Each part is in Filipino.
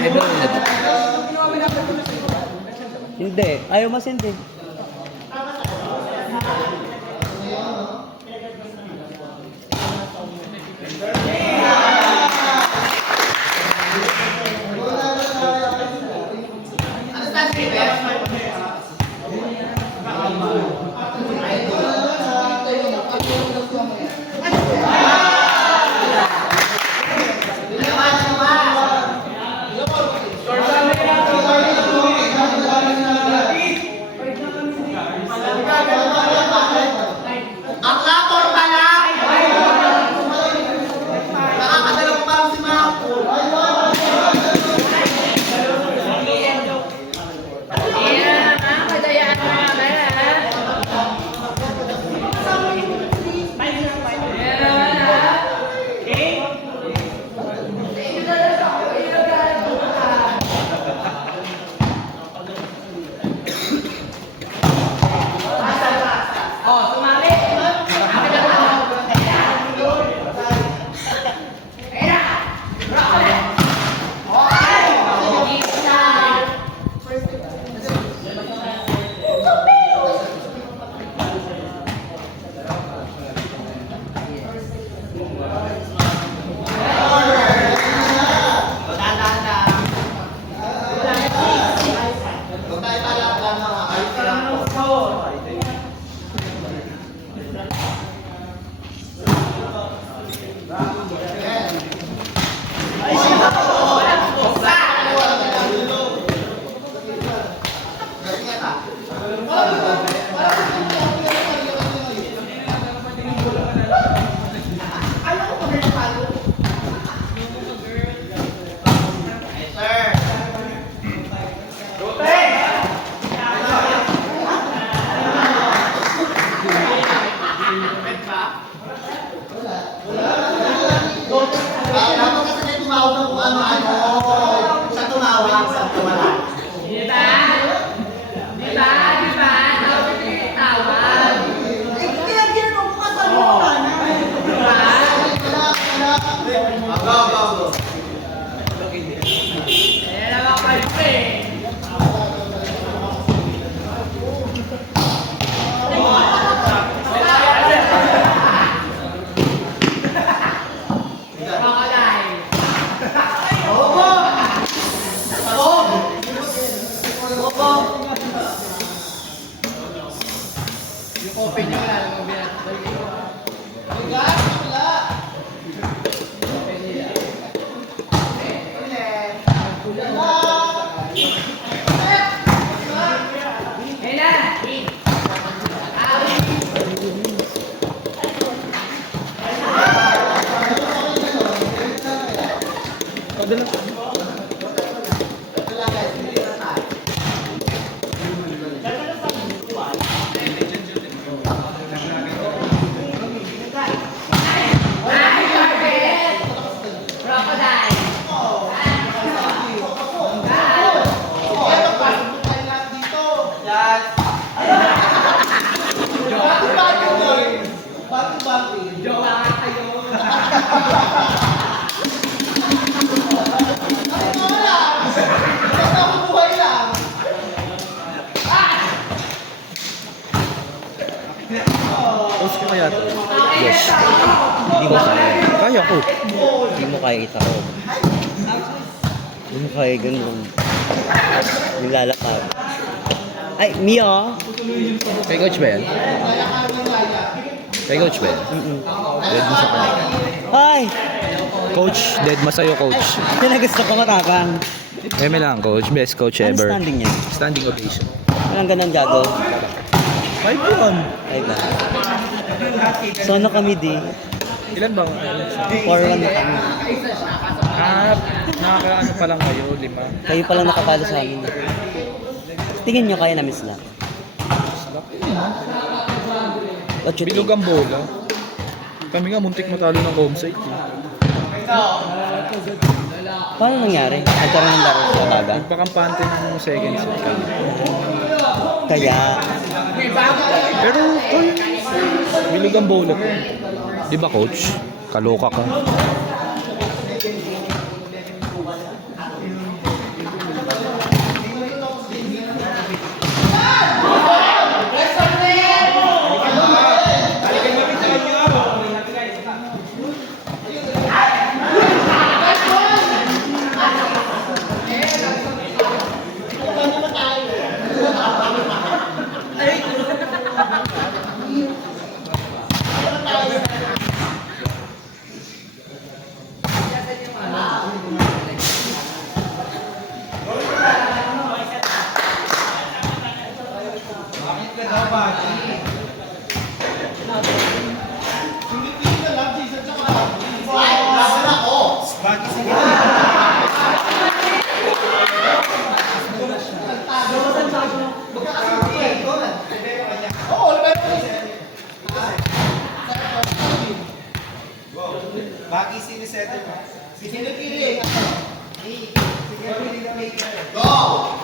May balon na doon. Hindi. Ayaw masindi. Post ko kaya to? Yes. Hindi mo kaya. Kaya ko. Hindi mo kaya itao. Hindi mo kaya ganun. Nilalakad. Ay, Mia! Kay Coach ba yan? Kay Coach ba yan? Dead mo sa kanila. Ay! Coach, dead mo sa'yo, Coach. Yan na gusto ko matapang. Eme lang, Coach. Best coach Ano ever. standing niya? Standing ovation. Walang ganun gago. 5 yun. Ay ba? So ano kami di? Ilan bang? 4-1 na kami. Nakakaano pa lang kayo, 5. Kayo palang nakapalo sa amin. Tingin nyo kaya na-miss lang. What you Bilog think? ang bola. Kami nga muntik matalo ng home site. Paano nangyari? Nagkaroon ng laro sa baga? Nagpakampante ng second set kami. Kaya, Pero, bilog ang bola ko. Di ba, Coach? Kaloka ka. Baki sinisettle mo. Sino pili? Go!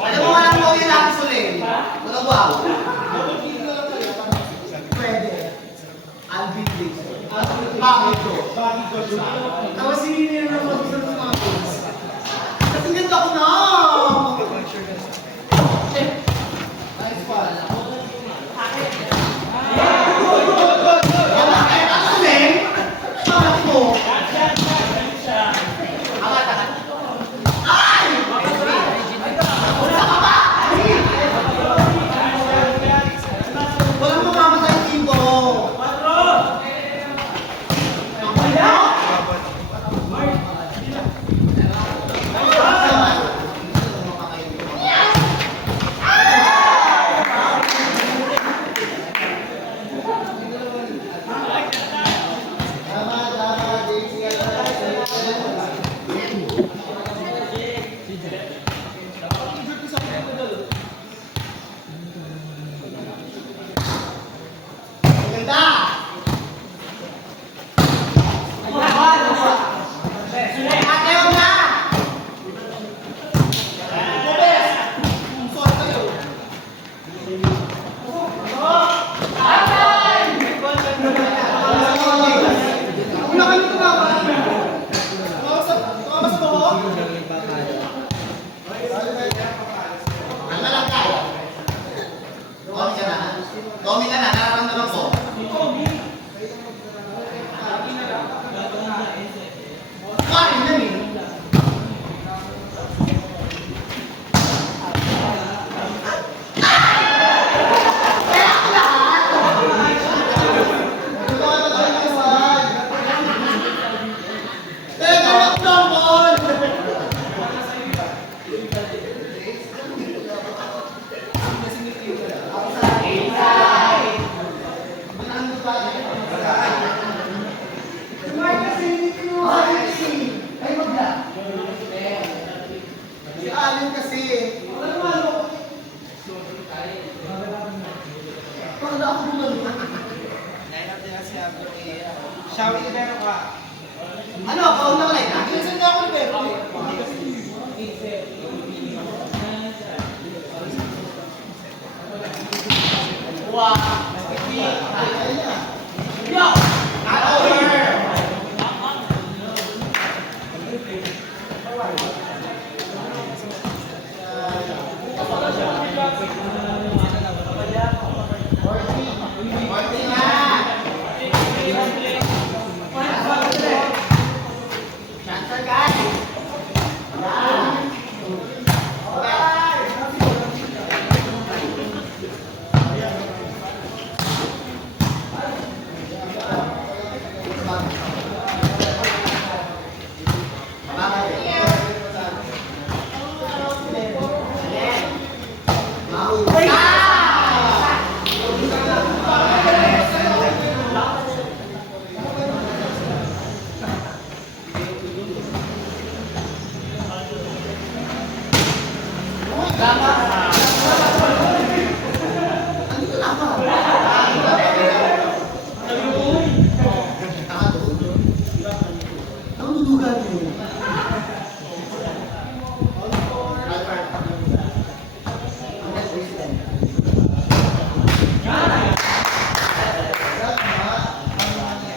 Alam mo nga mo yung lapis ulit. Walang wow. Pwede. Alvin Diggs. Bakit ko? Tapos sininin na naman sa mga kids. Kasi ganda ko na! Nice one. Ano ulit? Bakit mo? Walang mamamatay dito. Ganda! Ate, huwag na! Bubes! Sort kayo. Huwag na kayo tumawa. Tumawa sa buho? Ang malagay. Tommy ka na, nararamdaman ko. Kain na rin. Si Alin kasi. Pagla ako bumalik. Shouting na meron ka. Ano? Pauna ka lang. Kinisin na ako ni Bebo. Wow! Yo! Not over! Morty na! Chancer guys!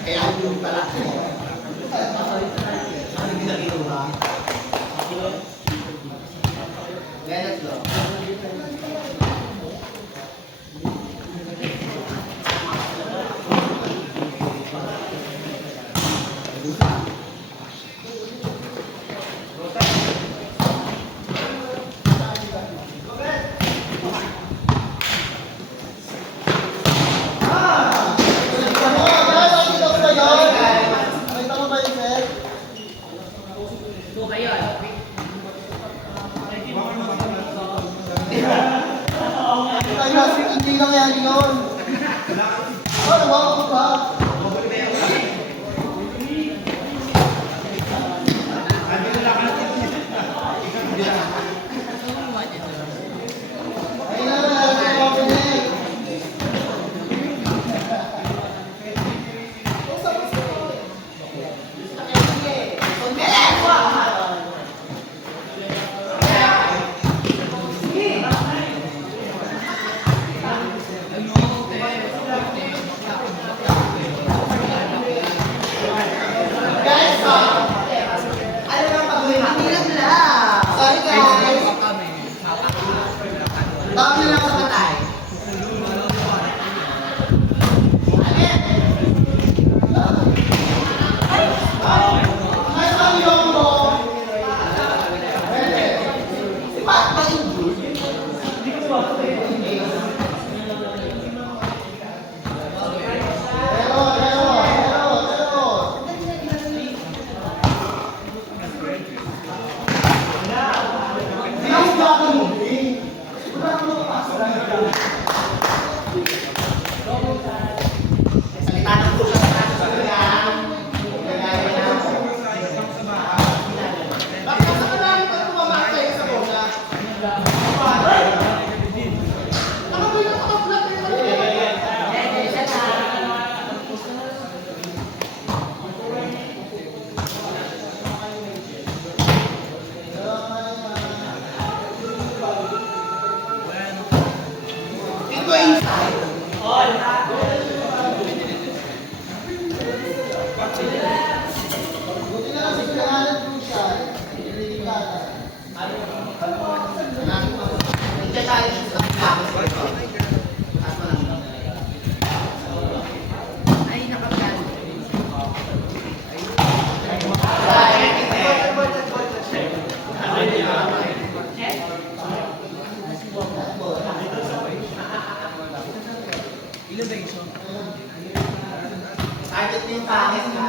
Kaya yung pala. Ano ginagawa? Let's go. Hindi nangyayari yun. Oh, nawawa ko pa. Ayun na, opening. Ano bang pag-uwi? Hindi lang na. Sorry guys. Tawag na lang sa patay. Ay, ang yung mo. Si Pat ba injured? Target yung pangit na.